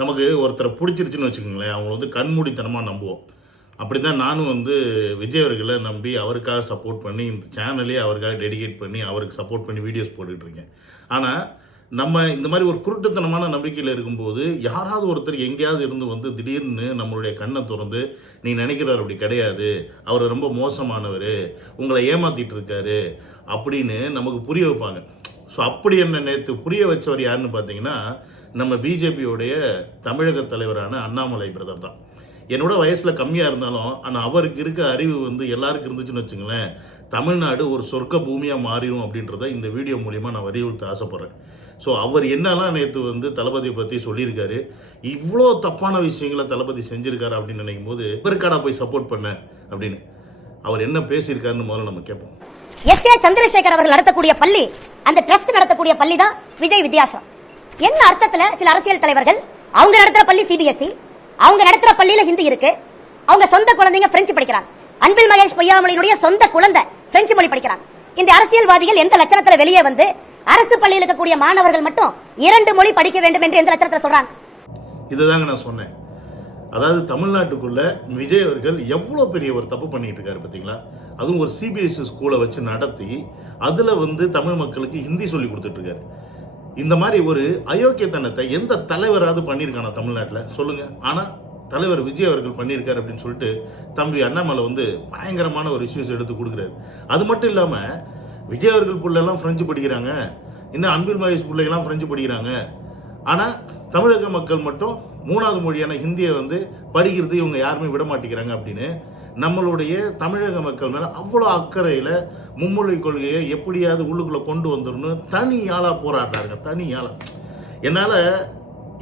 நமக்கு ஒருத்தரை பிடிச்சிருச்சுன்னு வச்சுக்கோங்களேன், அவங்கள வந்து கண்மூடித்தனமாக நம்புவோம். அப்படி தான் நானும் வந்து விஜய் அவர்களை நம்பி அவருக்காக சப்போர்ட் பண்ணி இந்த சேனலே அவருக்காக டெடிகேட் பண்ணி அவருக்கு சப்போர்ட் பண்ணி வீடியோஸ் போட்டுட்ருக்கேன். ஆனால் நம்ம இந்த மாதிரி ஒரு குருட்டுத்தனமான நம்பிக்கையில் இருக்கும்போது யாராவது ஒருத்தர் எங்கேயாவது இருந்து வந்து திடீர்னு நம்மளுடைய கண்ணை திறந்து நீ நினைக்கிறவர் அப்படி கிடையாது, அவர் ரொம்ப மோசமானவர், உங்களை ஏமாற்றிட்டு இருக்காரு அப்படின்னு நமக்கு புரிய வைப்பாங்க. ஸோ அப்படி என்ன நேற்று புரிய வச்சவர் யாருன்னு பார்த்தீங்கன்னா, நம்ம பிஜேபியோடைய தமிழக தலைவரான அண்ணாமலை பிரதர் தான். என்னோட வயசில் கம்மியாக இருந்தாலும் ஆனால் அவருக்கு இருக்க அறிவு வந்து எல்லாருக்கும் இருந்துச்சுன்னு வச்சுங்களேன், தமிழ்நாடு ஒரு சொர்க்க பூமியாக மாறிடும் அப்படின்றத இந்த வீடியோ மூலிமா நான் வலியுறுத்த ஆசைப்பட்றேன். ஸோ அவர் என்னெல்லாம் நேற்று வந்து தளபதியை பற்றி சொல்லியிருக்காரு, இவ்வளோ தப்பான விஷயங்களை தளபதி செஞ்சுருக்காரு அப்படின்னு நினைக்கும் போது இவருக்காடா போய் சப்போர்ட் பண்ண அப்படின்னு அவர் என்ன பேசியிருக்காருன்னு முதல்ல நம்ம கேட்போம். எஸ்.ஏ. சந்திரசேகர் அவர்கள் நடத்தக்கூடிய பள்ளி, அந்த ட்ரஸ்ட் நடத்தக்கூடிய பள்ளி தான் விஜய் வித்யாசம். என்ன அர்த்தத்துல சில அரசியல் தலைவர்கள் அவங்க நடத்துற பள்ளி சிபிஎஸ்இ, அவங்க நடத்துற பள்ளியில ஹிந்தி இருக்கு, அவங்க சொந்த குழந்தைங்க பிரெஞ்சு படிக்கிறாங்க, அன்பில் மகேஷ் பொய்யாமொழியினுடைய சொந்த குழந்தை பிரெஞ்சு மொழி படிக்கிறாங்க. இந்த அரசியல்வாதிகள் எந்த லட்சணத்துல வெளியே வந்து அரசு பள்ளியில் இருக்கக்கூடிய மாணவர்கள் மட்டும் 2 மொழி படிக்க வேண்டும் என்று எந்த லட்சணத்துல சொல்றாங்க? இதுதாங்க நான் சொன்னேன். அதாவது தமிழ்நாட்டுக்குள்ள விஜய் அவர்கள் எவ்வளோ பெரிய ஒரு தப்பு பண்ணிட்டு இருக்காரு பார்த்தீங்களா? அதுவும் ஒரு சிபிஎஸ்இ ஸ்கூலை வச்சு நடத்தி அதில் வந்து தமிழ் மக்களுக்கு ஹிந்தி சொல்லி கொடுத்துட்டு இருக்காரு. இந்த மாதிரி ஒரு அயோக்கியத்தனத்தை எந்த தலைவராவது பண்ணியிருக்கானா தமிழ்நாட்டில் சொல்லுங்க? ஆனால் தலைவர் விஜய் அவர்கள் பண்ணியிருக்காரு அப்படின்னு சொல்லிட்டு தம்பி அண்ணாமலை வந்து பயங்கரமான ஒரு இஷ்யூஸ் எடுத்து கொடுக்குறாரு. அது மட்டும் இல்லாமல் விஜய் அவர்கள் பிள்ளைலாம் ஃப்ரெஞ்சு படிக்கிறாங்க, இன்னும் அன்பில் மகேஷ் பிள்ளைகள்லாம் ஃப்ரெஞ்சு படிக்கிறாங்க, ஆனால் தமிழக மக்கள் மட்டும் 3வது மொழியான ஹிந்தியை வந்து படிக்கிறது இவங்க யாருமே விட மாட்டேங்கிறாங்க அப்படின்னு நம்மளுடைய தமிழக மக்கள் மேலே அவ்வளோ அக்கறையில் மும்மொழி கொள்கையை எப்படியாவது உள்ளுக்குள்ளே கொண்டு வந்துடணும் தனி ஆளாக போராடுறாருங்க. தனி ஆளாக என்னால்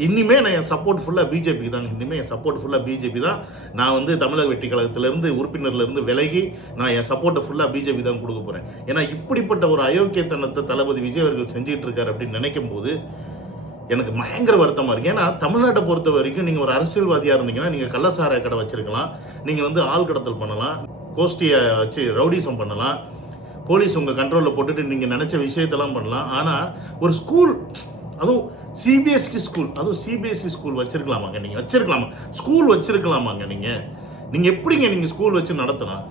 இனிமேல் நான் என் சப்போர்ட் ஃபுல்லாக பிஜேபிக்கு தாங்க. இனிமேல் என் சப்போர்ட் ஃபுல்லாக பிஜேபி தான். நான் வந்து தமிழக வெற்றி கழகத்திலேருந்து உறுப்பினர்லேருந்து விலகி நான் என் சப்போர்ட்டை ஃபுல்லாக பிஜேபி தான் கொடுக்க போகிறேன். ஏன்னா இப்படிப்பட்ட ஒரு அயோக்கியத்தனத்தை தளபதி விஜய் அவர்கள் செஞ்சுட்டு இருக்காரு அப்படின்னு நினைக்கும் போது எனக்கு பயங்கர வருத்தமாக இருக்குது. ஏன்னா தமிழ்நாட்டை பொறுத்த வரைக்கும் நீங்கள் ஒரு அரசியல்வாதியாக இருந்தீங்கன்னா நீங்கள் கள்ளசாராய கடை வச்சுருக்கலாம், நீங்கள் வந்து ஆள் கடத்தல் பண்ணலாம், கோஷ்டியை வச்சு ரவுடிசம் பண்ணலாம், போலீஸ் உங்கள் கண்ட்ரோலில் போட்டுட்டு நீங்கள் நினச்ச விஷயத்தெல்லாம் பண்ணலாம். ஆனால் ஒரு ஸ்கூல், அதுவும் சிபிஎஸ்சி ஸ்கூல், அதுவும் சிபிஎஸ்சி ஸ்கூல் வச்சுருக்கலாமாங்க? நீங்கள் வச்சுருக்கலாமா? ஸ்கூல் வச்சுருக்கலாமாங்க? நீங்கள் எப்படிங்க நீங்கள் ஸ்கூல் வச்சு நடத்தலாம்?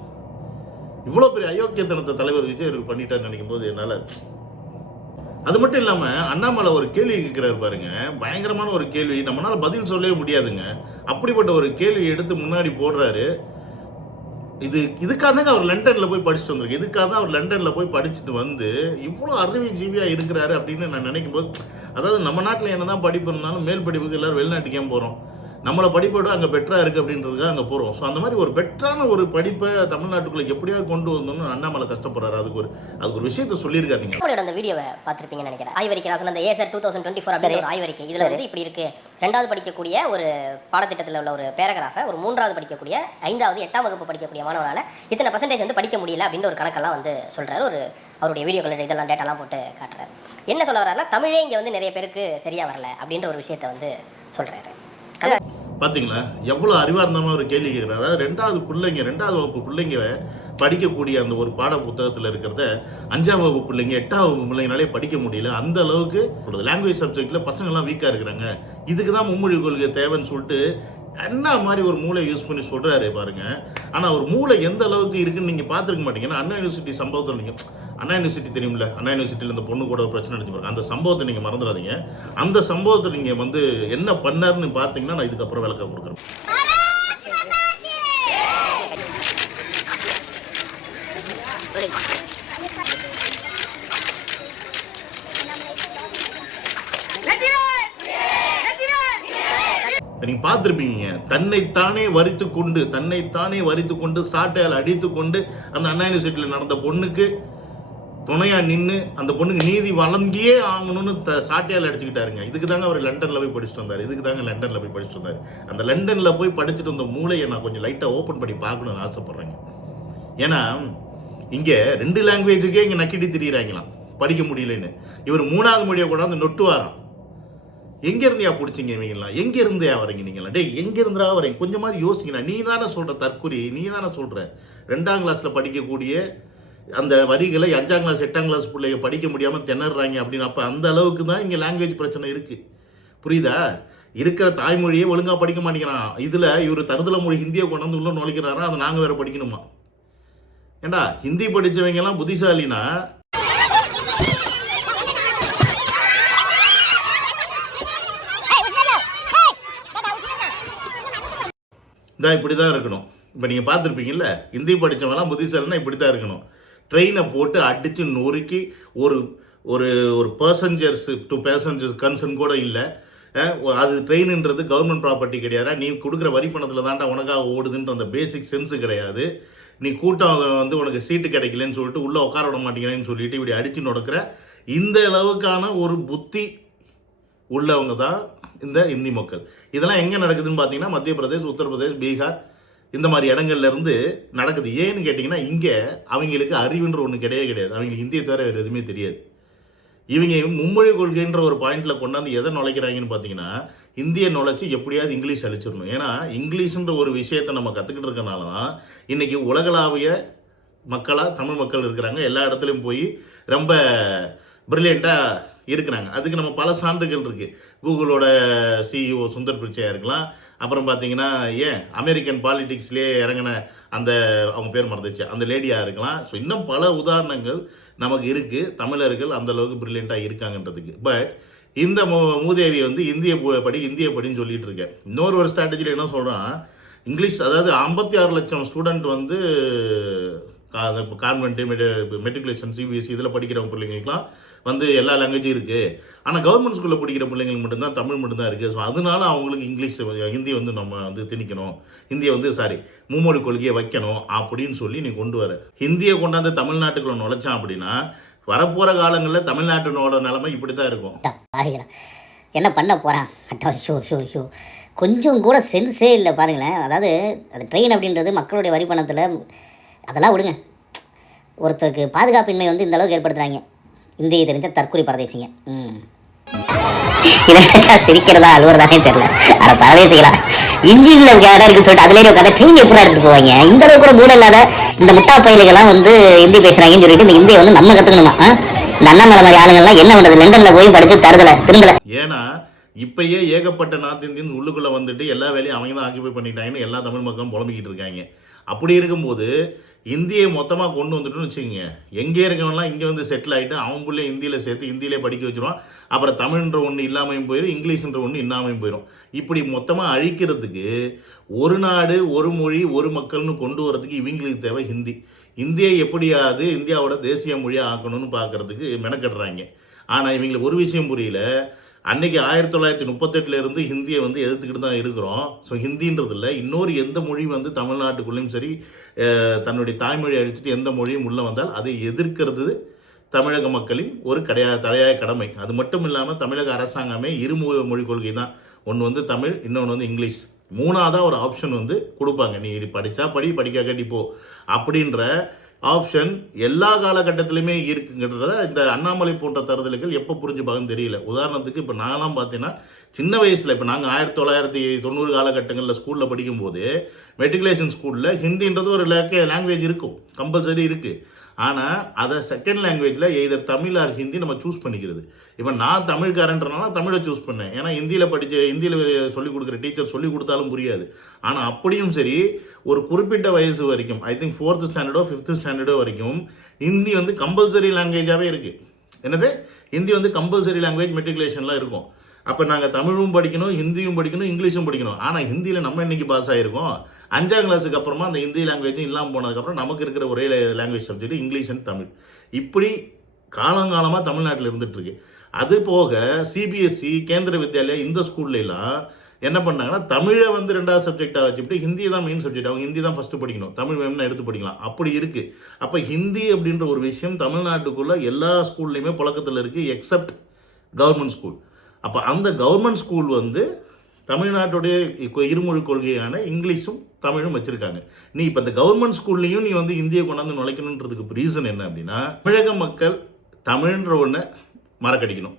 இவ்வளோ பெரிய அயோக்கியத்தனத்தை தலைவர் விஜய் அவர்கள் பண்ணிட்டான்னு நினைக்கும் போது என்னால். அது மட்டும் இல்லாமல் அண்ணாமலை ஒரு கேள்வி கேட்குறாரு பாருங்க, பயங்கரமான ஒரு கேள்வி, நம்மளால் பதில் சொல்லவே முடியாதுங்க. அப்படிப்பட்ட ஒரு கேள்வி எடுத்து முன்னாடி போடுறாரு. இதுக்காக தாங்க அவர் லண்டனில் போய் படிச்சுட்டு வந்திருக்கு. இதுக்காக தான் அவர் லண்டனில் போய் படிச்சுட்டு வந்து இவ்வளோ அறிவுஜீவியாக இருக்கிறாரு அப்படின்னு நான் நினைக்கும் போது, அதாவது நம்ம நாட்டில் என்ன தான் படிப்பு இருந்தாலும் மேல் படிப்புக்கு எல்லோரும் வெளிநாட்டுக்கு ஏன் போகிறோம்? நம்மளை படிப்போட அங்கே பெட்டராக இருக்குது அப்படின்றதுக்காக அங்கே போகிறோம். ஸோ அந்த மாதிரி ஒரு பெட்டரான ஒரு படிப்பை தமிழ்நாட்டுக்குள்ளே எப்படியாவது கொண்டு வந்தோம்னு அண்ணாமலை கஷ்டப்படுறாரு. அதுக்கு ஒரு விஷயத்தை சொல்லியிருக்காரு. நீங்கள் அந்த வீடியோவை பார்த்துருப்பீங்கன்னு நினைக்கிறேன். ஆய்வறிக்கை நான் சொன்ன அந்த ஏசர் 2024 அப்படிங்கிற ஒரு ஆய்வறிக்கை, இதில் வந்து இப்படி இருக்குது. 2வது படிக்கக்கூடிய ஒரு பாடத்திட்டத்தில் உள்ள ஒரு பேராகிராஃபை ஒரு 3வது படிக்கக்கூடிய 5வது 8ஆம் வகுப்பு படிக்கக்கூடிய மாணவனால் இத்தனை % வந்து படிக்க முடியல அப்படின்ற ஒரு கணக்கெல்லாம் வந்து சொல்கிறாரு. ஒரு அவருடைய வீடியோக்கள் இதெல்லாம் டேட்டாலாம் போட்டு காட்டுறாரு. என்ன சொல்ல வர்றாருன்னா, தமிழே இங்கே வந்து நிறைய பேருக்கு சரியாக வரல அப்படின்ற ஒரு விஷயத்தை வந்து சொல்கிறாரு. பார்த்தீங்களா எவ்வளோ அறிவார்ந்தமாக ஒரு கேள்வி கேட்குறாரு. அதாவது 2வது வகுப்பு பிள்ளைங்க படிக்கக்கூடிய அந்த ஒரு பாட புத்தகத்தில் இருக்கிறத 5ஆம் வகுப்பு பிள்ளைங்க 8ஆம் வகுப்பு பிள்ளைங்கனாலே படிக்க முடியல. அந்த அளவுக்கு லாங்குவேஜ் சப்ஜெக்டில் பசங்கள்லாம் வீக்காக இருக்கிறாங்க. இதுக்கு தான் மும்மொழி கொள்கை தேவைன்னு சொல்லிட்டு என்ன மாதிரி ஒரு மூளை யூஸ் பண்ணி சொல்கிறாரு பாருங்க. ஆனால் ஒரு மூளை எந்த அளவுக்கு இருக்குன்னு நீங்கள் பார்த்துருக்க மாட்டீங்க. ஏன்னா அண்ணா யூனிவர்சிட்டி சம்பவத்தில் நீங்கள் அண்ணா யூனிவர்சிட்டி தெரியுமில்ல, அண்ணா யூனிவர்சிட்டியில் இந்த பொண்ணு கூட பிரச்சனை நடந்து பாருங்க. அந்த சம்பவத்தை நீங்கள் மறந்துடாதீங்க. அந்த சம்பவத்தை நீங்கள் வந்து என்ன பண்ணாருன்னு பார்த்தீங்கன்னா நான் இதுக்கப்புறம் விளக்கம் கொடுக்குறேன். நீங்க பார்த்துருப்பீங்க, தன்னைத்தானே வரித்து கொண்டு சாட்டையால் அடித்து கொண்டு அந்த அண்ணா யூனிவர்சிட்டியில் நடந்த பொண்ணுக்கு துணையா நின்று அந்த பொண்ணுக்கு நீதி வழங்கியே ஆகணும்னு சாட்டையால் அடிச்சுக்கிட்டாருங்க. இதுக்கு தாங்க அவர் லண்டனில் போய் படிச்சுட்டு வந்தார். அந்த லண்டனில் போய் படிச்சுட்டு வந்த மூளையை நான் கொஞ்சம் லைட்டாக ஓப்பன் பண்ணி பார்க்கணும்னு ஆசைப்பட்றேங்க. ஏன்னா இங்கே 2 லாங்குவேஜுக்கே இங்கே நக்கிட்டு திரியிறாங்களாம் படிக்க முடியலன்னு. இவர் 3வது மொழியை கொண்டாந்து நொட்டுவாராம். எங்கேருந்தியா பிடிச்சிங்க இவங்களாம்? எங்கேருந்தே வரீங்க நீங்களாம்? டே எங்கேருந்தா வரீங்க? கொஞ்சம் மாதிரி யோசிங்கண்ணா. நீ தானே சொல்கிற தற்கொலை, நீ தானே சொல்கிற 2ஆம் கிளாஸில் படிக்கக்கூடிய அந்த வரிகளை 5ஆம் கிளாஸ் 8ஆம் கிளாஸ் பிள்ளைங்க படிக்க முடியாமல் திணறாங்க அப்படின்னு. அப்போ அந்த அளவுக்கு தான் இங்கே லாங்குவேஜ் பிரச்சனை இருக்குது. புரியுதா? இருக்கிற தாய்மொழியை ஒழுங்காக படிக்க மாட்டேங்கிறான். இதில் இவர் தருதல மொழி ஹிந்தியை கொண்டு வந்து உள்ள நுழைக்கிறாரா, அதை நாங்கள் வேறு படிக்கணுமா? ஏண்டா ஹிந்தி படித்தவங்கெல்லாம் புத்திசாலினா இப்படி தான் இருக்கணும். இப்போ நீங்கள் பார்த்துருப்பீங்கல்ல, ஹிந்தி படித்தவங்கலாம் புத்திசாலினா இப்படி தான் இருக்கணும். ட்ரெயினை போட்டு அடித்து நொறுக்கி ஒரு ஒரு ஒரு பேசஞ்சர்ஸ் டு பேசஞ்சர்ஸ் கன்சர்ன் கூட இல்லை. அது ட்ரெயின்ன்றது கவர்மெண்ட் ப்ராப்பர்ட்டி கிடையாது. நீ கொடுக்குற வரி பணத்தில் தாண்டா உனக்காக ஓடுதுன்ற அந்த பேசிக் சென்ஸு கிடையாது. நீ கூட்டம் வந்து உனக்கு சீட்டு கிடைக்கலன்னு சொல்லிட்டு உள்ளே உட்கார விட மாட்டேங்கிறேன்னு சொல்லிட்டு இப்படி அடித்து நொடுக்கிற இந்த அளவுக்கான ஒரு புத்தி உள்ளவங்க தான் இந்த இந்தி மக்கள். இதெல்லாம் எங்கே நடக்குதுன்னு பார்த்தீங்கன்னா மத்திய பிரதேஷ், உத்தரப்பிரதேஷ், பீகார் இந்த மாதிரி இடங்கள்ல இருந்து நடக்குது. ஏன்னு கேட்டிங்கன்னா இங்கே அவங்களுக்கு அறிவுன்ற ஒன்று கிடையாது. அவங்களுக்கு ஹிந்தியை தவிர வேறு எதுவுமே தெரியாது. இவங்க மும்மொழி கொள்கைன்ற ஒரு பாயிண்டில் கொண்டாந்து எதை நுழைக்கிறாங்கன்னு பார்த்தீங்கன்னா இந்தியை நுழைச்சி எப்படியாவது இங்கிலீஷ் அழிச்சிடணும். ஏன்னா இங்கிலீஷுன்ற ஒரு விஷயத்தை நம்ம கற்றுக்கிட்டு இருக்கனால தான் இன்றைக்கி உலகளாவிய மக்களாக தமிழ் மக்கள் இருக்கிறாங்க. எல்லா இடத்துலையும் போய் ரொம்ப ப்ரில்லியண்ட்டாக இருக்கிறாங்க. அதுக்கு நம்ம பல சான்றுகள் இருக்குது. கூகுளோட சிஇஓ சுந்தர் பிச்சையாக இருக்கலாம். அப்புறம் பார்த்தீங்கன்னா அமெரிக்கன் பாலிடிக்ஸ்லேயே இறங்கின அந்த அவங்க பேர் மறந்துச்சு அந்த லேடியாக இருக்கலாம். ஸோ இன்னும் பல உதாரணங்கள் நமக்கு இருக்குது. தமிழர்கள் அந்தளவுக்கு ப்ரில்லியண்ட்டாக இருக்காங்கன்றதுக்கு. பட் இந்த மூதேவி வந்து இந்திய படின்னு சொல்லிட்டு இருக்கேன். இன்னொரு ஒரு ஸ்ட்ராட்டஜியில் என்ன சொல்கிறான், இங்கிலீஷ் அதாவது 56 லட்சம் ஸ்டூடெண்ட் வந்து கான்வென்ட்டு மெட்ரிகுலேஷன் சிபிஎஸ்சி இதில் படிக்கிறவங்க பிள்ளைங்களுக்குலாம் வந்து எல்லா லாங்குவேஜும் இருக்குது. ஆனால் கவர்மெண்ட் ஸ்கூலில் படிக்கிற பிள்ளைங்களுக்கு மட்டும்தான் தமிழ் மட்டும்தான் இருக்குது. ஸோ அதனால அவங்களுக்கு இங்கிலீஷ் ஹிந்தி வந்து நம்ம வந்து திணிக்கணும், ஹிந்தியை வந்து மும்மொழி கொள்கையை வைக்கணும் அப்படின்னு சொல்லி நீ கொண்டு வர. ஹிந்தியை கொண்டாந்து தமிழ்நாட்டுக்குள்ள நுழைச்சான் அப்படின்னா வரப்போகிற காலங்களில் தமிழ்நாட்டினோட நிலைமை இப்படி தான் இருக்கும். என்ன பண்ண போகிறான்? ஷோ கொஞ்சம் கூட சென்ஸே இல்லை பாருங்களேன். அதாவது அது ட்ரெயின் அப்படின்றது மக்களுடைய வரி பணத்தில், அதெல்லாம் விடுங்க. ஒருத்தருக்கு பாதுகாப்பின்மை வந்து இந்த அளவுக்கு ஏற்படுத்துகிறாங்க. இந்தியை தெரிஞ்ச தற்கொலை பரதேசிங்க. இதை சிரிக்கிறதா அழுவுறதானே தெரியல. ஆனால் பரதேசிகளா இந்தியில் இடம் இருக்குன்னு சொல்லிட்டு அதுலேயே உட்காந்து ட்ரெயின் எப்படி எடுத்துகிட்டு போவாங்க? இந்த அளவுக்கு கூட மூட இல்லாத இந்த முட்டா பயிலுகள்லாம் வந்து ஹிந்தி பேசுகிறாங்கன்னு சொல்லிட்டு இந்த இந்தியை வந்து நம்ம கற்றுக்கணுமா? இந்த அண்ணாமலை மாதிரி ஆளுங்கள்லாம் என்ன பண்ணுறது? லண்டனில் போய் படித்து திருந்தலை. ஏன்னா இப்பயே ஏகப்பட்ட நார்த் இந்தியன்ஸ் உள்ளுக்குள்ளே வந்துட்டு எல்லா வேலையும் அவங்க தான் ஆக்கிபை பண்ணிட்டாங்கன்னு எல்லா தமிழ் மக்களும் புலம்பிக்கிட்டு இருக்காங்க. அப்படி இருக்கும்போது இந்தியை மொத்தமாக கொண்டு வந்துட்டோன்னு வச்சுக்கோங்க, எங்கே இருக்கவங்கலாம் இங்கே வந்து செட்டில் ஆகிட்டு அவன் பிள்ளை ஹிந்தியில் சேர்த்து ஹிந்தியிலே படிக்க வச்சுருவான். அப்புறம் தமிழ்ன்ற ஒன்று இல்லாமையும் போயிடும், இங்கிலீஷ்ன்ற ஒன்று இல்லாமையும் போயிடும். இப்படி மொத்தமாக அழிக்கிறதுக்கு ஒரு நாடு ஒரு மொழி ஒரு மக்கள்னு கொண்டு வரதுக்கு இவங்களுக்கு தேவை ஹிந்தி. இந்தியை எப்படியாவது இந்தியாவோட தேசிய மொழியாக ஆக்கணும்னு பார்க்குறதுக்கு மெனக்கட்டுறாங்க. ஆனால் இவங்களுக்கு ஒரு விஷயம் புரியல. அன்றைக்கி 1938 ஹிந்தியை வந்து எதிர்த்துக்கிட்டு தான் இருக்கிறோம். ஸோ ஹிந்தின்றதில்ல இன்னொரு எந்த மொழி வந்து தமிழ்நாட்டுக்குள்ளேயும் சரி தன்னுடைய தாய்மொழி அழிச்சிட்டு எந்த மொழியும் உள்ளே வந்தால் அதை எதிர்க்கிறது தமிழக மக்களின் ஒரு தலையாய கடமை. அது மட்டும் இல்லாமல் தமிழக அரசாங்கமே இருமொழி கொள்கை தான். ஒன்று வந்து தமிழ், இன்னொன்று வந்து இங்கிலீஷ். மூணாவதாக ஒரு ஆப்ஷன் வந்து கொடுப்பாங்க. நீ படித்தா படிக்காட்டி போ அப்படின்ற ஆப்ஷன் எல்லா காலகட்டத்திலையுமே இருக்குங்கிறத இந்த அண்ணாமலை போன்ற தருதல்கள் எப்போ புரிஞ்சுப்பாங்கன்னு தெரியல. உதாரணத்துக்கு இப்போ நான்லாம் பார்த்தீங்கன்னா சின்ன வயசில் இப்போ நாங்கள் 1990 காலகட்டங்களில் ஸ்கூலில் படிக்கும்போது மெட்ரிகுலேஷன் ஸ்கூலில் ஹிந்தின்றது ஒரு லாங்குவேஜ் இருக்கும், கம்பல்சரி இருக்குது. ஆனால் அதை செகண்ட் லாங்குவேஜில் எய்தர் தமிழ் ஆர் ஹிந்தி நம்ம சூஸ் பண்ணிக்கிறது. இப்போ நான் தமிழ்காரன்றனால தமிழை சூஸ் பண்ணேன். ஏன்னா ஹிந்தியில் சொல்லிக் கொடுக்குற டீச்சர் சொல்லிக் கொடுத்தாலும் புரியாது. ஆனால் அப்படியும் சரி ஒரு குறிப்பிட்ட வயசு வரைக்கும், ஐ திங்க் 4th ஸ்டாண்டர்டோ 5th ஸ்டாண்டர்டோ வரைக்கும் ஹிந்தி வந்து கம்பல்சரி லாங்குவேஜாகவே இருக்குது. என்னது ஹிந்தி வந்து கம்பல்சரி லாங்குவேஜ் மெட்ரிகுலேஷன்லாம் இருக்கும். அப்போ நாங்கள் தமிழும் படிக்கணும், ஹிந்தியும் படிக்கணும், இங்கிலீஷும் படிக்கணும். ஆனால் ஹிந்தியில் நம்ம இன்றைக்கி பாஸ் ஆகிருக்கோம். 5ஆம் கிளாஸுக்கு அப்புறமா அந்த ஹிந்தி லாங்குவேஜும் இல்லாமல் போனதுக்கப்புறம் நமக்கு இருக்கிற ஒரே language subject English and Tamil. இப்படி காலங்காலமாக தமிழ்நாட்டில் இருந்துகிட்ருக்கு. அது போக சிபிஎஸ்சி, கேந்திர வித்யாலயா இந்த ஸ்கூல்லாம் என்ன பண்ணாங்கன்னா தமிழை வந்து 2வது சப்ஜெக்டாக வச்சுட்டு ஹிந்தியை தான் மெயின் சப்ஜெக்ட். அவங்க ஹிந்தி தான் ஃபஸ்ட்டு படிக்கணும், தமிழ் வேணும்னா எடுத்து படிக்கலாம். அப்படி இருக்குது. அப்போ ஹிந்தி அப்படின்ற ஒரு விஷயம் தமிழ்நாட்டுக்குள்ளே எல்லா ஸ்கூல்லையுமே புழக்கத்தில் இருக்குது எக்ஸப்ட் கவர்மெண்ட் ஸ்கூல். அப்போ அந்த கவர்மெண்ட் ஸ்கூல் வந்து தமிழ்நாட்டுடைய இருமொழி கொள்கையான இங்கிலீஷும் தமிழும் வச்சுருக்காங்க. நீ இப்போ இந்த கவர்மெண்ட் ஸ்கூல்லையும் நீ வந்து இந்தியை கொண்டாந்து நுழைக்கணுன்றதுக்கு ரீசன் என்ன அப்படின்னா தமிழக மக்கள் தமிழ்ன்ற ஒன்றை மறக்கடிக்கணும்,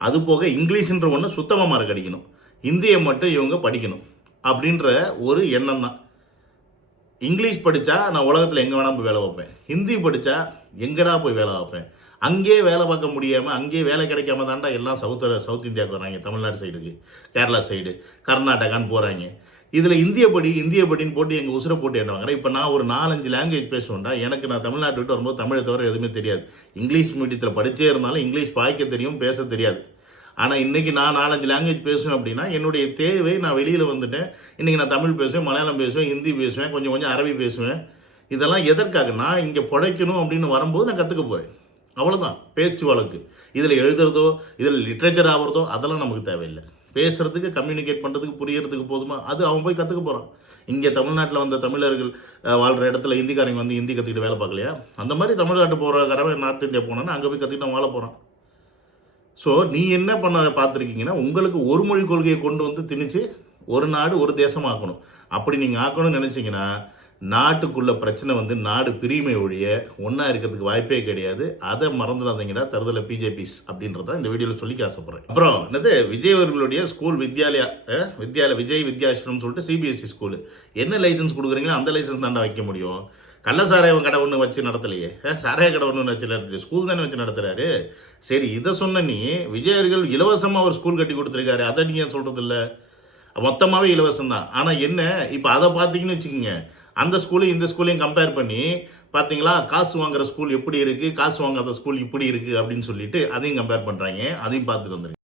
அது போக இங்கிலீஷ்ன்ற ஒன்றை சுத்தமாக மறக்கடிக்கணும், இந்தியை மட்டும் இவங்க படிக்கணும் அப்படின்ற ஒரு எண்ணம் தான். இங்கிலீஷ் படித்தா நான் உலகத்தில் எங்கே வேணால் போய் வேலை வைப்பேன், ஹிந்தி படித்தா எங்கடா போய் வேலை வைப்பேன் அங்கேயே வேலை பார்க்க முடியாமல் அங்கேயே வேலை கிடைக்காம தாண்டா எல்லாம் சவுத் இந்தியாவுக்கு வராங்க, தமிழ்நாடு சைடுக்கு, கேரளா சைடு, கர்நாடகான்னு போகிறாங்க. இதில் இந்திய படின்னு போட்டு எங்கள் உசுரை போட்டு என்ன வாங்குறேன். இப்போ நான் ஒரு 4-5 லாங்குவேஜ் பேசுவேன்டா. எனக்கு நான் தமிழ்நாட்டு விட்டு வரும்போது தமிழை தவிர எதுவுமே தெரியாது. இங்கிலீஷ் மீடியத்தில் படித்தே இருந்தாலும் இங்கிலீஷ் பாய்க்க தெரியும், பேச தெரியாது. ஆனால் இன்றைக்கி நான் 4-5 லாங்குவேஜ் பேசுவேன் அப்படின்னா என்னுடைய தேவை, நான் வெளியில் வந்துட்டேன். இன்றைக்கி நான் தமிழ் பேசுவேன், மலையாளம் பேசுவேன், ஹிந்தி பேசுவேன், கொஞ்சம் அரபி பேசுவேன். இதெல்லாம் எதற்காக? நான் இங்கே பிழைக்கணும் அப்படின்னு வரும்போது நான் கற்றுக்க போகிறேன். அவ்வளோதான் பேச்சு வழக்கு. இதில் எழுதுறதோ இதில் லிட்ரேச்சர் ஆகிறதோ அதெல்லாம் நமக்கு தேவையில்லை. பேசுகிறதுக்கு, கம்யூனிகேட் பண்ணுறதுக்கு, புரியறதுக்கு போதுமா, அது அவன் போய் கற்றுக்க போகிறான். இங்கே தமிழ்நாட்டில் வந்த தமிழர்கள் வாழ்கிற இடத்துல ஹிந்திக்காரங்க வந்து ஹிந்தி கற்றுக்கிட்டு வேலை பார்க்கலையா? அந்த மாதிரி தமிழ்நாட்டு போகிறக்காரன் நார்த் இந்தியா போனான்னா அங்கே போய் கற்றுக்கிட்டு வாழ போகிறான். ஸோ நீ என்ன பண்ண பார்த்துருக்கீங்கன்னா, உங்களுக்கு ஒரு மொழி கொள்கையை கொண்டு வந்து திணிச்சு ஒரு நாடு ஒரு தேசம் ஆக்கணும். அப்படி நீங்கள் ஆக்கணும்னு நினச்சிங்கன்னா நாட்டுக்குள்ளே பிரச்சனை வந்து நாடு பிரிமை ஒழிய ஒன்றா இருக்கிறதுக்கு வாய்ப்பே கிடையாது. அதை மறந்துடாதீங்கடா தருதலை பிஜேபிஸ் அப்படின்றத இந்த வீடியோவில் சொல்லிக்க ஆசைப்பட்றேன். அப்புறம் என்னது, விஜய் அவர்களுடைய ஸ்கூல் விஜய் வித்யாசிரம்னு சொல்லிட்டு சிபிஎஸ்சி ஸ்கூலு. என்ன லைசன்ஸ் கொடுக்குறீங்களோ அந்த லைசன்ஸ் தாண்டா வைக்க முடியும். கள்ள சாராயம் கடை ஒன்று வச்சு நடத்தலையே, சாராய கடை ஒன்று வச்சு நடத்தலையே, ஸ்கூல் தானே வச்சு நடத்துகிறாரு. சரி, இதை சொன்ன நீ விஜய் அவர்கள் இலவசமாக ஒரு ஸ்கூல் கட்டி கொடுத்துருக்காரு, அதை நீங்கள் சொல்கிறது இல்லை. மொத்தமாகவே இலவசம் தான். ஆனால் என்ன, இப்போ அதை பார்த்தீங்கன்னு வச்சுக்கோங்க, அந்த ஸ்கூலையும் இந்த ஸ்கூலையும் கம்பேர் பண்ணி பார்த்தீங்களா, காசு வாங்குற ஸ்கூல் எப்படி இருக்குது, காசு வாங்காத ஸ்கூல் இப்படி இருக்குது அப்படின்னு சொல்லிட்டு அதையும் கம்பேர் பண்ணுறாங்க. அதையும் பார்த்துட்டு வந்துருங்க.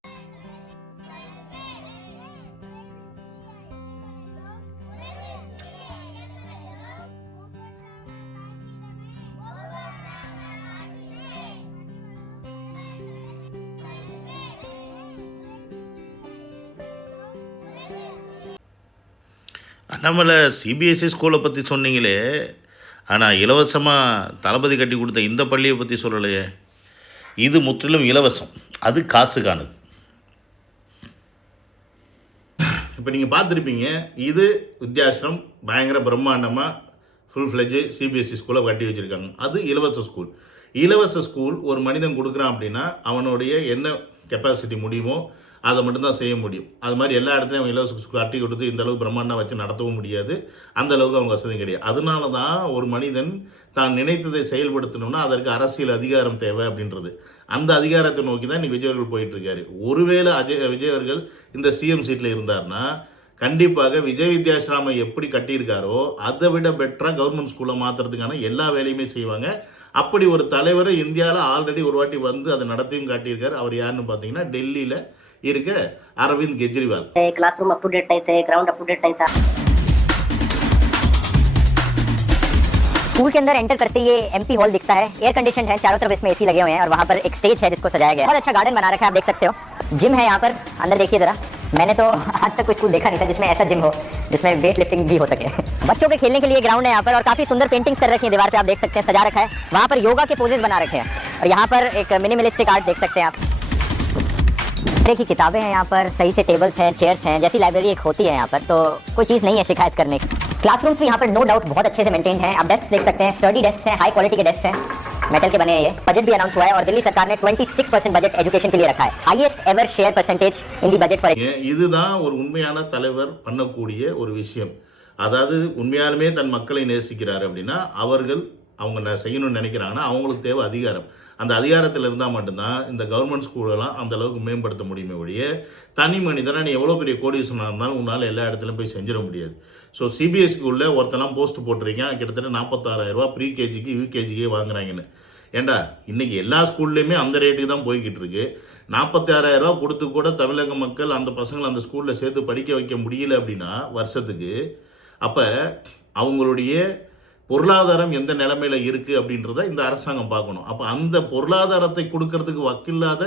நம்மளை சிபிஎஸ்சி ஸ்கூலை பற்றி சொன்னீங்களே, ஆனால் இலவசமாக தளபதி கட்டி கொடுத்த இந்த பள்ளியை பற்றி சொல்லலையே. இது முற்றிலும் இலவசம், அது காசுக்கானது. இப்போ நீங்கள் பார்த்துருப்பீங்க, இது வித்யாசிரம் பயங்கர பிரம்மாண்டமாக ஃபுல் ஃப்ளெஜ் சிபிஎஸ்சி ஸ்கூலை கட்டி வச்சுருக்காங்க. அது இலவச ஸ்கூல். இலவச ஸ்கூல் ஒரு மனிதன் கொடுக்குறான் அப்படின்னா அவனுடைய என்ன கெப்பாசிட்டி முடியுமோ அதை மட்டும்தான் செய்ய முடியும். அது மாதிரி எல்லா இடத்துலையும் அவங்க இலவச ஸ்கூல் கட்டி கொடுத்து இந்த அளவுக்கு பிரம்மாண்டம் வச்சு நடத்தவும் முடியாது. அந்த அளவுக்கு அவங்க வசதி கிடையாது. அதனால தான் ஒரு மனிதன் தான் நினைத்ததை செயல்படுத்தணும்னா அதற்கு அரசியல் அதிகாரம் தேவை அப்படின்றது. அந்த அதிகாரத்தை நோக்கி தான் இன்றைக்கி விஜய் அவர்கள் போயிட்டுருக்காரு. ஒருவேளை விஜய் அவர்கள் இந்த சிஎம் சீட்டில் இருந்தார்னா கண்டிப்பாக விஜய் வித்யாசிராமை எப்படி கட்டியிருக்காரோ அதை விட பெட்டராக கவர்மெண்ட் ஸ்கூலை மாற்றுறதுக்கான எல்லா வேலையுமே செய்வாங்க. அப்படி ஒரு தலைவரை இந்தியாவில் ஆல்ரெடி ஒரு வாட்டி வந்து அதை நடத்தியும் காட்டியிருக்காரு. அவர் யாருன்னு பார்த்தீங்கன்னா டெல்லியில் இருக்க Arvind Kejriwal. Classroom up to date नहीं थे, ग्राउंड अप टू डेट नहीं था. स्कूल के अंदर एंटर करते ही एमपी हॉल दिखता है, एयर कंडीशन है, चारों तरफ इसमें एसी लगे हुए हैं और वहाँ पर एक स्टेज है जिसको सजाया गया है. बहुत अच्छा गार्डन बना रखा है, आप देख सकते हो. जिम है यहाँ पर, अंदर देखिए जरा. मैंने तो आज तक कोई स्कूल देखा नहीं था जिसमें ऐसा जिम हो जिसमें वेट लिफ्टिंग भी हो सके. बच्चों के खेलने के लिए ग्राउंड है यहाँ पर और काफी सुंदर पेंटिंग्स कर रखी है दीवार पे, आप देख सकते हैं, सजा रखा है. वहाँ पर योगा के पोजेस बना रखे हैं और यहाँ पर एक मिनिमलिस्टिक आर्ट देख सकते हैं आप. तरह की किताबें हैं यहाँ पर, सही से टेबल्स हैं, चेयर्स हैं, जैसी लाइब्रेरी एक होती है यहाँ पर, तो कोई चीज़ नहीं है शिकायत करने की. क्लासरूम्स भी यहाँ पर नो डाउट बहुत अच्छे से मेंटेन हैं. आप डेस्क देख सकते हैं, स्टडी डेस्क हैं, हाई क्वालिटी के डेस्क हैं, मेटल के बने हैं. ये बजट भी अनाउंस हुआ है और दिल्ली सरकार ने 26% बजट एजुकेशन के लिए रखा है. Highest ever share percentage in the budget for. இதுதான் ஒரு உண்மையான தலைவர் பண்ணக்கூடிய ஒரு விஷயம். அதாவது உண்மையாலுமே தன் மக்களை நேசிக்கிறார் அப்படின்னா அவங்க செய்யணும்னு நினைக்கிறாங்கன்னா அவங்களுக்கு தேவை அதிகாரம். அந்த அதிகாரத்தில் இருந்தால் மட்டும்தான் இந்த கவர்மெண்ட் ஸ்கூலெல்லாம் அந்த அளவுக்கு மேம்படுத்த முடியுமே ஒழிய தனி மனிதனாக நீ எவ்வளோ பெரிய கோடீஸ்வரனாக இருந்தாலும் உன்னால் எல்லா இடத்துலையும் போய் செஞ்சிட முடியாது. ஸோ சிபிஎஸ்சி ஸ்கூலில் ஒருத்தெல்லாம் போஸ்ட் போட்டிருக்கேன், கிட்டத்தட்ட 46,000 ப்ரீ கேஜிக்கு யூகேஜிக்கே வாங்குறாங்கன்னு. ஏண்டா இன்றைக்கி எல்லா ஸ்கூல்லையுமே அந்த ரேட்டுக்கு தான் போய்கிட்டு இருக்கு. 46,000 கொடுத்து கூட தமிழக மக்கள் அந்த பசங்களை அந்த ஸ்கூலில் சேர்த்து படிக்க வைக்க முடியல அப்படின்னா வருஷத்துக்கு, அப்போ அவங்களுடைய பொருளாதாரம் எந்த நிலைமையில் இருக்குது அப்படின்றத இந்த அரசாங்கம் பார்க்கணும். அப்போ அந்த பொருளாதாரத்தை கொடுக்கறதுக்கு வக்கில்லாத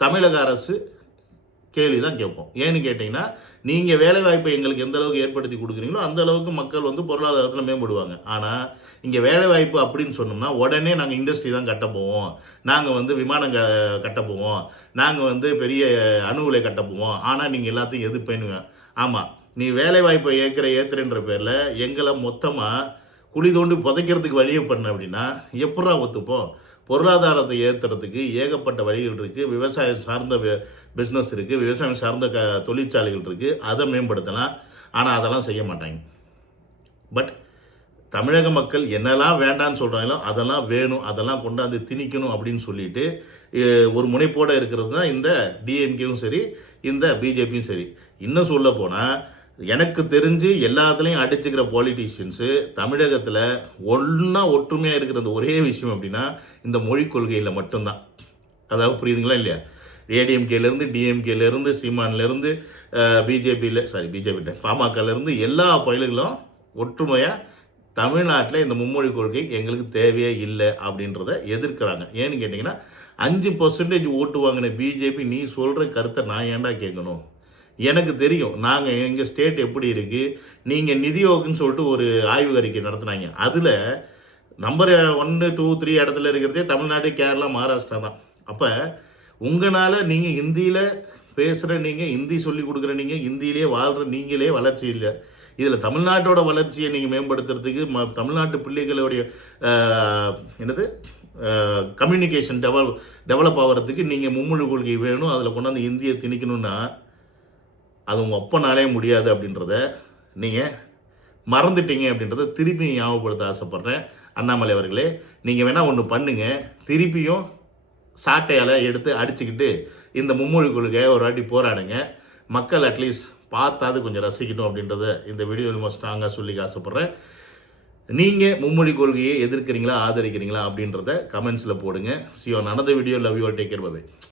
தமிழக அரசு கேள்வி தான் கேட்போம். ஏன்னு கேட்டிங்கன்னா, நீங்கள் வேலைவாய்ப்பை எங்களுக்கு எந்த அளவுக்கு ஏற்படுத்தி கொடுக்குறீங்களோ அந்த அளவுக்கு மக்கள் வந்து பொருளாதாரத்தில் மேம்படுவாங்க. ஆனால் இங்கே வேலைவாய்ப்பு அப்படின்னு சொன்னோம்னா உடனே நாங்கள் இண்டஸ்ட்ரி தான் கட்ட போவோம், நாங்கள் வந்து விமானம் கட்ட போவோம், நாங்கள் வந்து பெரிய அணு உலை கட்ட போவோம், ஆனால் நீங்கள் எல்லாத்தையும் எதிர்ப்பேனுங்க. ஆமாம், நீ வேலைவாய்ப்பை ஏற்றுறன்ற பேரில் எங்களை மொத்தமாக குழி தோண்டி புதைக்கிறதுக்கு வழியை பண்ண அப்படின்னா எப்படா ஒத்துப்போம்? பொருளாதாரத்தை ஏற்றுறதுக்கு ஏகப்பட்ட வழிகள் இருக்குது. விவசாயம் சார்ந்த பிஸ்னஸ் இருக்குது, விவசாயம் சார்ந்த தொழிற்சாலைகள் இருக்குது, அதை மேம்படுத்தலாம். ஆனால் அதெல்லாம் செய்ய மாட்டாங்க. பட் தமிழக மக்கள் என்னெல்லாம் வேண்டான்னு சொல்கிறாங்களோ அதெல்லாம் வேணும், அதெல்லாம் கொண்டாந்து திணிக்கணும் அப்படின்னு சொல்லிட்டு ஒரு முனைப்போடு இருக்கிறது தான் இந்த டிஎம்கேவும் சரி, இந்த பிஜேபியும் சரி. இன்னும் சொல்ல போனால் எனக்கு தெரிஞ்சு எல்லாத்துலேயும் அடிச்சுக்கிற பாலிட்டிஷியன்ஸு தமிழகத்தில் ஒற்றுமையாக இருக்கிறது ஒரே விஷயம் அப்படின்னா இந்த மொழிக் கொள்கையில் மட்டும்தான். அதாவது புரியுதுங்களா இல்லையா? ஏடிஎம்கேலேருந்து, டிஎம்கேலேருந்து, சீமான்லேருந்து, பிஜேபி பாமகலேருந்து எல்லா பயில்களும் ஒற்றுமையாக தமிழ்நாட்டில் இந்த மும்மொழி கொள்கை எங்களுக்கு தேவையே இல்லை அப்படின்றத எதிர்க்கிறாங்க. ஏன்னு கேட்டிங்கன்னா 5% ஓட்டு வாங்கின பிஜேபி நீ சொல்கிற கருத்தை நான் ஏன்டா கேட்கணும்? எனக்கு தெரியும் நாங்கள் எங்கள் ஸ்டேட் எப்படி இருக்குது. நீங்கள் நிதியோகன்னு சொல்லிட்டு ஒரு ஆய்வு அறிக்கை நடத்துனாங்க. அதில் நம்பர் 1, 2, 3 இடத்துல இருக்கிறதே தமிழ்நாடு, கேரளா, மகாராஷ்டிரா தான். அப்போ உங்களால் நீங்கள் ஹிந்தியில் பேசுகிற, நீங்கள் ஹிந்தி சொல்லி கொடுக்குற, நீங்கள் ஹிந்தியிலே வாழ்கிற நீங்களே வளர்ச்சி இல்லை. இதில் தமிழ்நாட்டோட வளர்ச்சியை நீங்கள் மேம்படுத்துறதுக்கு தமிழ்நாட்டு பிள்ளைகளுடைய கம்யூனிகேஷன் டெவலப் ஆகிறதுக்கு நீங்கள் மும்மொழி கொள்கை வேணும், அதில் கொண்டாந்து இந்தியை திணிக்கணும்னா அது உங்கள் ஒப்பனாலே முடியாது அப்படின்றத நீங்கள் மறந்துட்டீங்க அப்படின்றத திருப்பி ஞாபகப்படுத்த ஆசைப்பட்றேன். அண்ணாமலை அவர்களே, நீங்கள் வேணால் ஒன்று பண்ணுங்கள், திருப்பியும் சாட்டையால் எடுத்து அடிச்சுக்கிட்டு இந்த மும்மொழி கொள்கையை ஒரு வாட்டி போராடுங்க. மக்கள் அட்லீஸ்ட் பார்த்தாது கொஞ்சம் ரசிக்கணும் அப்படின்றத இந்த வீடியோ ரொம்ப ஸ்ட்ராங்காக சொல்லி ஆசைப்பட்றேன். நீங்கள் மும்மொழி கொள்கையை எதிர்க்கிறீங்களா, ஆதரிக்கிறீங்களா அப்படின்றத கமெண்ட்ஸில் போடுங்க. See you on another video. Love you all. Take care. Bye bye.